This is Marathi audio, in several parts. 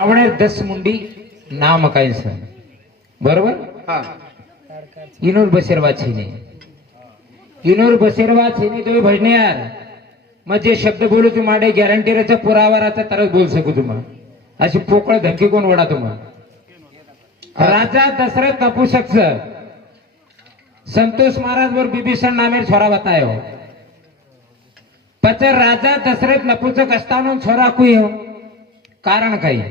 रावणे दस मुंडी नाम काय सर? बरोबर? इनोर बसेरवा छिने. इनोर बसेरवा छिने तुम्ही भजने यार. मग जे शब्द बोलू तुम्हाला गॅरंटीचा पुरावा राहता तरच बोलू शकू तुम्हा अशी पोकळ धक्की कोण वडा तुम्हाला? राजा दशरथ तपू शकस. संतोष महाराज वर बिभीषण नामेर छोरा बताय. हो पचर राजा दसरथ नपुसक असताना छोरा कुई हो कारण काही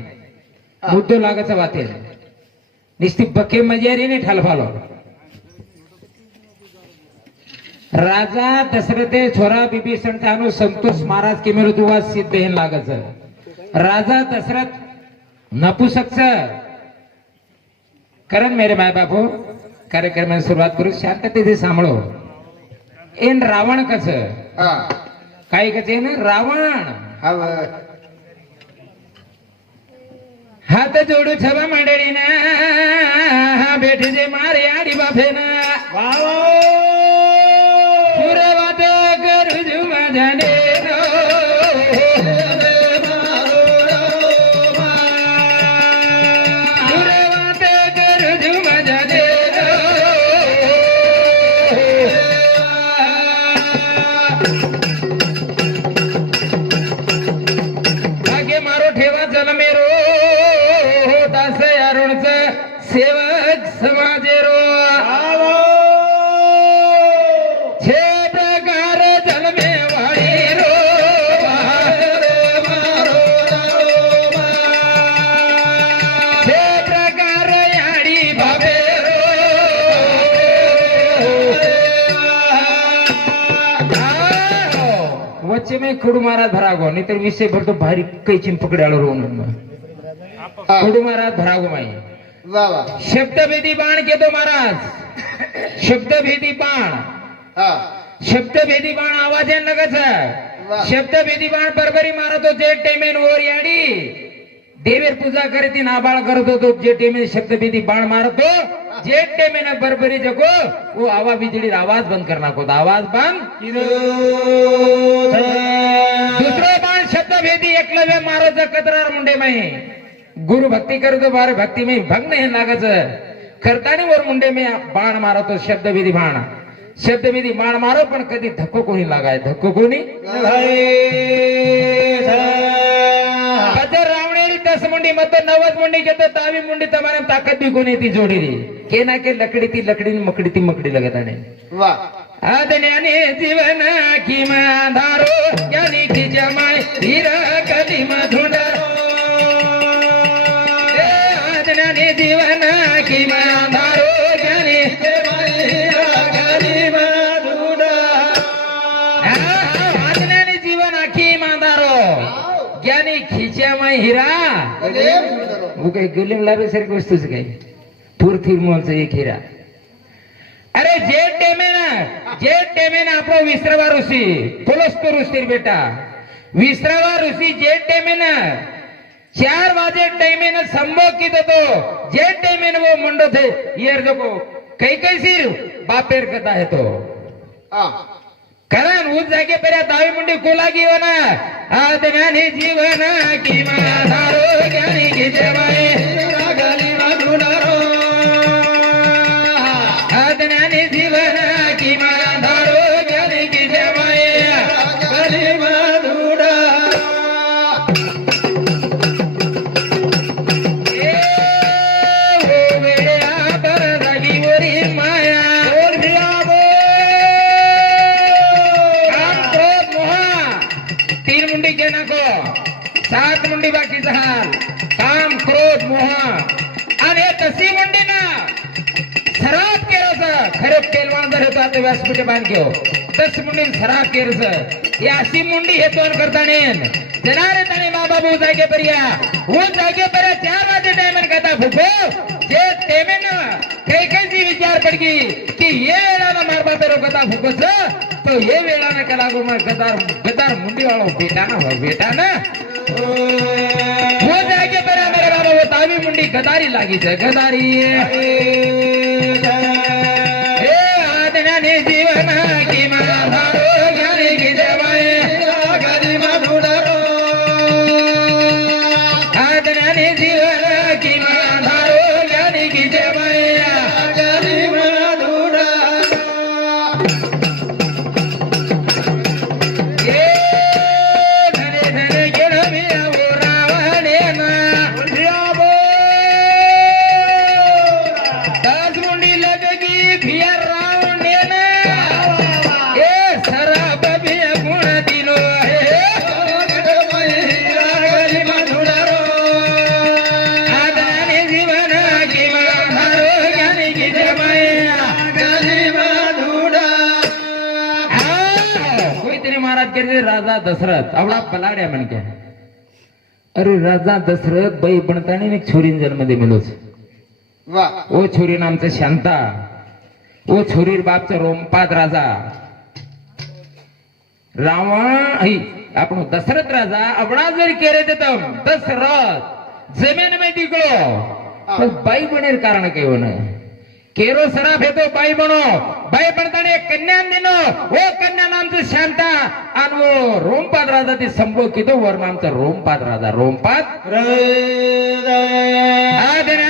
मुद्दो लागायचं वाटेल निस्ती बके मजेरीने ठलफालो राजा दशरथे छोरा बिभीषण त्यानु संतोष महाराज के मेरे दुवा सिद्ध हे लागच राजा दशरथ नपुसकच करण मेरे माय बापू कार्यक्रमाची सुरुवात करू। शांततेने सांभाळो। एन रावण कस? काय कच ना रावण। हा हात जोडू छवा मंडळीना भेटजे मारे आडी बाफेना सुरवात દાસ અરુણ સેવક સમાજેરો. આવો! વચ્ચે મેં ખોડું મારા ધરાગો નહીં તો વિષય ભરતો ભારી કઈ ચીન પકડાડો રોવાનું शब्दभेदी बाण घेतो महाराज. शब्दभेदी बाण. शब्दभेदी बाण आवाज आहे लगच वा. शब्दभेदी बाण बरोबरी मारतो जे टेमेन ओर याडी. देवेर पूजा करती नाबाळ करत होतो जे टेमेन शब्दभेदी बाण मारतो जे टेमेन बरोबरी जगो वो आवा बिजडी आवाज बंद करना को आवाज बंद. दुसरो बाण शब्दभेदी एकलव्य मारत कतरार मुंडे माही गुरु भक्ती करतो बार भक्ती में भंग नाही लागाच करतानी वर मुंडे में बाण मारतो शब्दविधी बाण। शब्दविधी बाण मारो पण कधी धक्को कोणी लागाय धक्को कोणी कदर रावणेरी दस मुंडी मत नवद मुंडी घेतो दहावी मुंडी तुम्हाला ताकद बी कोणी ती जोडी रे। के ना के लकडी ती लकडी मकडी ती मकडी लगत आणि आदण्याने जीवन किमा धारो ज्ञानी की जमाय धीर कधी मधुंडरो હીરા હું કઈ ગુલીમ લાવે સરખી વસ્તુ છે કઈ ફૂર ફીર મોલ છે એક હીરા અરે જે ટેમે જે ટેમે આપણો વિશ્રવા ઋષિ ખોલસ્તો કીધો જે ದುಡ್ಡು ಏರ್ಬೇಕು ಕೈ ಕೈ ಸೀರು ಬಾಪೇರ್ ಕದ ಆಯ್ತು ಕರನ್ ಊದ್ಸಾಕೆ ಬೇರೆ ತಾವಿ ಮುಂಡಿ ಕೂಲಾಗಿ ಇವನ ಆದ ಜ್ಞಾನಿ ಜೀವನ ಕಿ ಮಾರೋ ಜ್ಞಾನಿ ಕಿ ಜಮಾಯೇ होतो आता व्यासपीठ बांध तस मुंडी सराब केरस. ही अशी मुंडी हे तोंड करता नेन जनारे तने मा बाबू जागे पर या वो जागे पर चार वाजे टाइमन कहता फुफो. जे तेमेन कई कई जी विचार पडगी की ये वेला ना मार मारबा रो कथा फुकस तो ये वेळानं कला गो मा गदार गदार मुंडी वाळो बेटा ना हो बेटा ना वो जागे पर मेरे बाबा वो तावी मुंडी गदारी लागी छे गदारी ولكن केले राजा दशरथ आवडा पलाड्या म्हणके. अरे राजा दशरथ बाई बनताना एक छोरीन जन्म दे मिलोच. वा. ओ छोरी नामचं शांता. ओ छोरीर बापचं रोमपाद राजा. रावण आपण दशरथ राजा अवडा जरी केले तर दशरथ जमीन में पण बाई बनेर कारण काही होणं. केरो सराफ येतो बाई बनो. एक कन्या दिनो ओ कन्या नामचं शांता आणि वो रोमपाद राजा ते संभव कितो वर नामचा रोमपाद राजा रोमपाद आदराने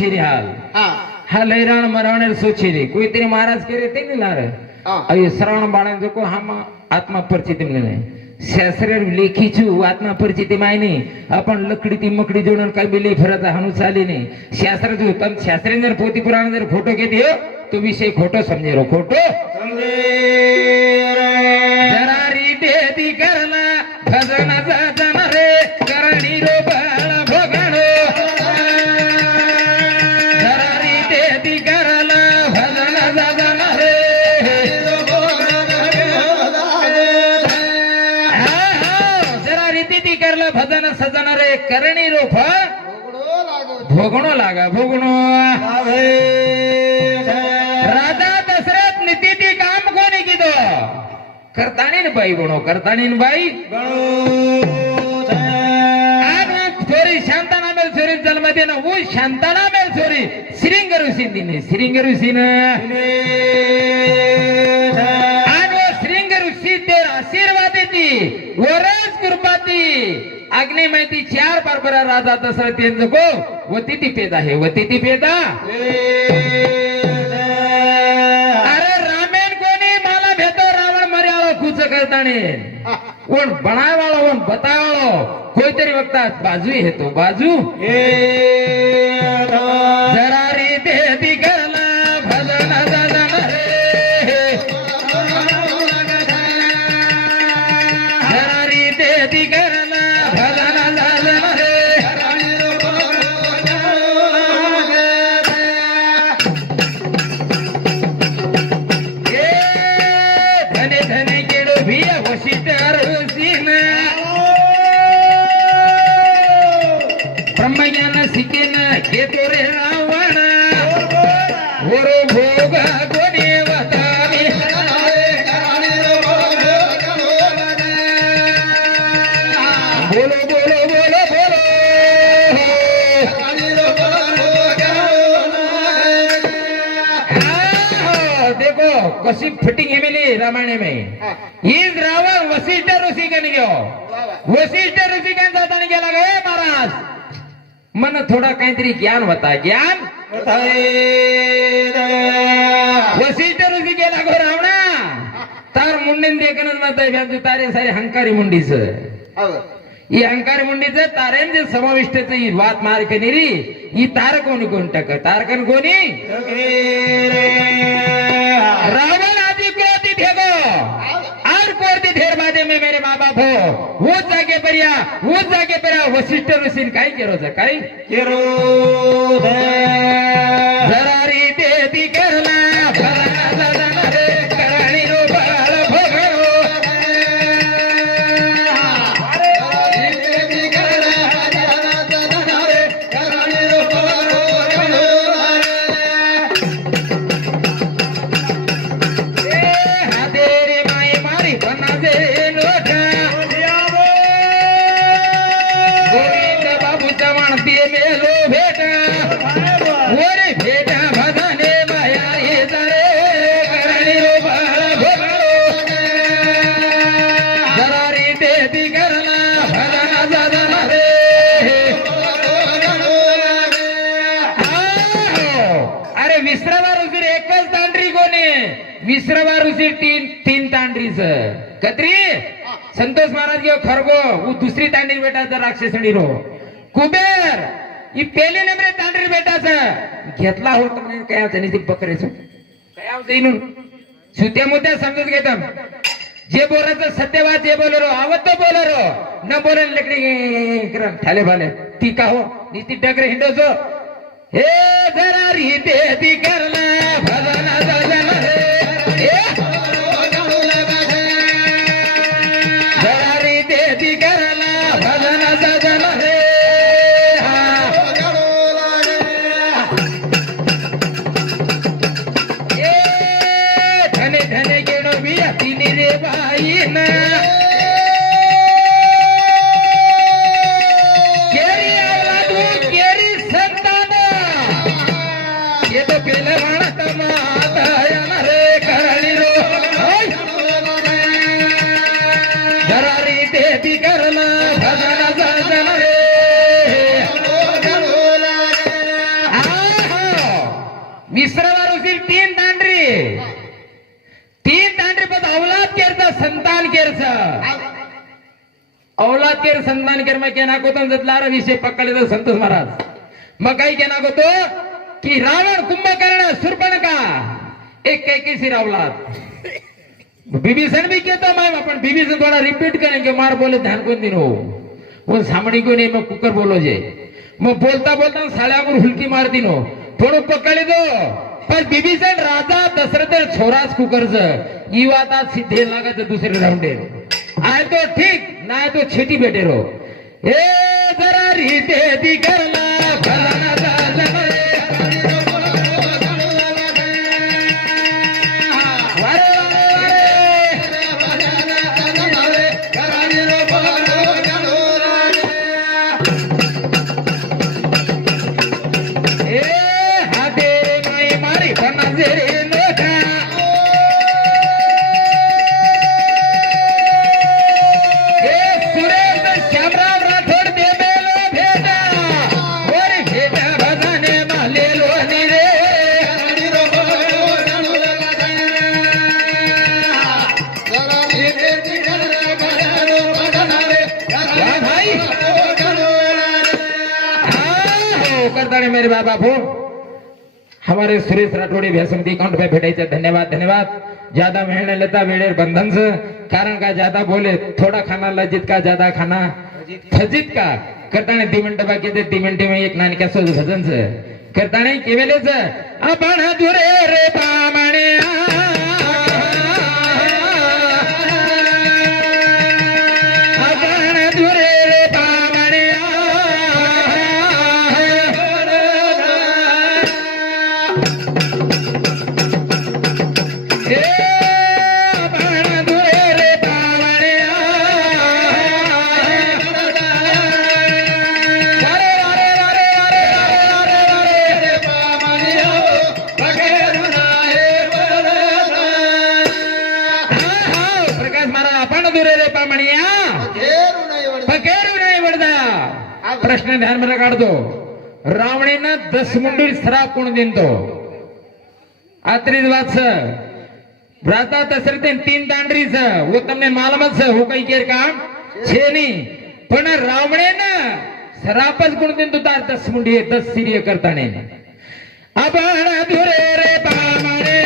મરાણે સોચી હાલ હા લૈરાણ મરાણે સોચી રે કોઈ તેરી મહારાજ કરે તે નહીં લારે અય શ્રવણ બાળા જોકો હામાં આત્મા પરિચિતિ મને શાસ્ત્ર લેખી છું આત્મા પરિચિતિ માં નહીં આપણ લકડી થી મકડી જોડણ કઈ બી લઈ ફરતા હનુ ચાલી નહીં શાસ્ત્ર જો તમ શાસ્ત્ર જર પોતી પુરાણ જર ખોટો કે દિયો તો વિષય ખોટો સમજેરો ખોટો જરા રીતે દી ભોગણો લાગે, ભોગણો. રાજા દશરથ નીતિથી કામ કોને કીધો? કરતાણી ને ભાઈ બનો કરતાણી ને ભાઈ છોરી શાંતાના મેલ છોરી જન્મ દેનો હું શાંતાના મેલ છોરી. શ્રીંગ ઋષિ દીને શ્રીંગ ઋષિ ને. अग्नि माहिती चार बारबरा राजा दशरथ यांचं गो वतीती पेदा हे वतीती पेदा. अरे रामेन कोणी मला भेटो रावण मर्याळो खूच करताने. कोण बनावाळो कोण बतावाळो कोणतरी वक्तात बाजू येतो बाजू. कशी फिटिंग है मिली रामायण में इस रावण वशिष्ठ ऋषी कन गयो वशिष्ठ ऋषी कन जाताना गेला गे महाराज मन थोडा काहीतरी ज्ञान होता ज्ञान वशिष्ठ ऋषी गेला गो रावणा तार मुंडीन देखणच ना तारे सारे हंकारी मुंडीच ಈ ಅಂಕಾರ ಮುಂಡಿದ ತಾರೇಂದ್ರ ಸಮಾವಿಷ್ಟತೆ ಈ ವಾತ್ ಮಾರ್ಕ ನೀರಿ ಈ ತಾರಕೋನಿ ಕೊಂಟಕ ತಾರಕನ್ ಕೋನಿ रावण आदि क्रोधित है। आर को अति हो। ढेर मादे में मेरे माँ बाप हो। वो जागे परिया वो जागे परिया वशिष्ठ ऋषीन काय केरो। होतं काय केरो खत्री संतोष महाराज गे खरगो वो दुसरी तांडरी बेटाचं राक्षसणी रो. कुबेर! ही पेली नंबर तांडरी बेटाच. घेतला होत म्हणजे काय आवतं नाही ते बकरेच. काय आवतं इनून सुत्या मुद्द्या समजून घेतम जे बोलायचं सत्यवाद जे बोलरो आवत तो बोलरो न बोलन लकडी ठाले भाले. ती का हो? ती डगरे हिंडोचो हे जरा रिते ती करला. जरारी देती करला भजन भजन रे मिश्रवारुसील तीन दांडरी. तीन दांडरी पद औलाद केरचा संतान केरचा औलाद केर संतान केर मग केना कोतो जतलार विषय पकडले तर संतोष महाराज. मग काही केना कोतो? की रावण कुंभकर्ण सुरपण का एक कैकेसी रावलाद बीबीसन भी कहता मैं अपन बीबीसन थोड़ा रिपीट करेंगे मार बोले ध्यान को दिन हो? वो सामने को नहीं मैं कुकर बोलो जे. मैं बोलता बोलता साळ्यावर हुलकी मार दिनो हो. थोड़ो पकडे दो पण बीबीसन राजा दशरथ छोराच कुकरच. ई वाता सिद्धे लागत दूसरे राऊंडे. आय तो ठीक नाही तो छेटी बेटे रो हो. ए जरा रीते दिखला करला करताने मेरे बाप बाप हो हमारे सुरेश राठोडे व्यासमती अकाउंट पे भेटायचं. धन्यवाद धन्यवाद. ज्यादा मेहनत लेता वेळेर बंधन से. कारण का ज्यादा बोले थोड़ा खाना लजित का ज्यादा खाना. फजित का? करताने दी मिनिटं बाकी ते दी मिनिटे में एक नानक्या सोज भजन से. करताने केवेलेच आपण दुरे रे पामणे प्रश्न ध्यानमध्ये काढतो. रावणेनं दसमुंडी सरा कोण दिनतो आत्रीज वाच भ्राता तसर ते तीन दांडरीच तमने मालमच हो काही केर का? छेनी पण रावणेनं सरापच कोण दिनतो तार दस मुंडी दस सिरिय करताने. अबाण धुरे रे बामाने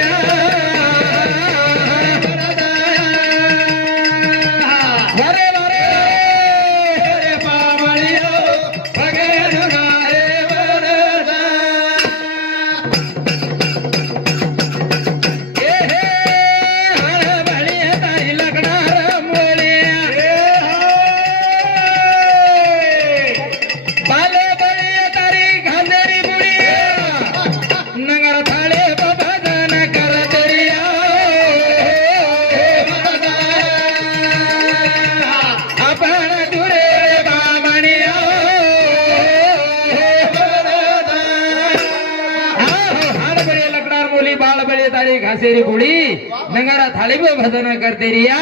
कसेरी गुडी नंगारा थाळीबे भजन करते रिया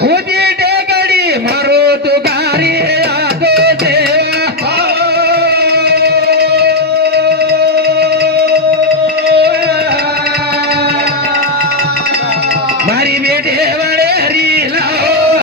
होती टेकडी मारो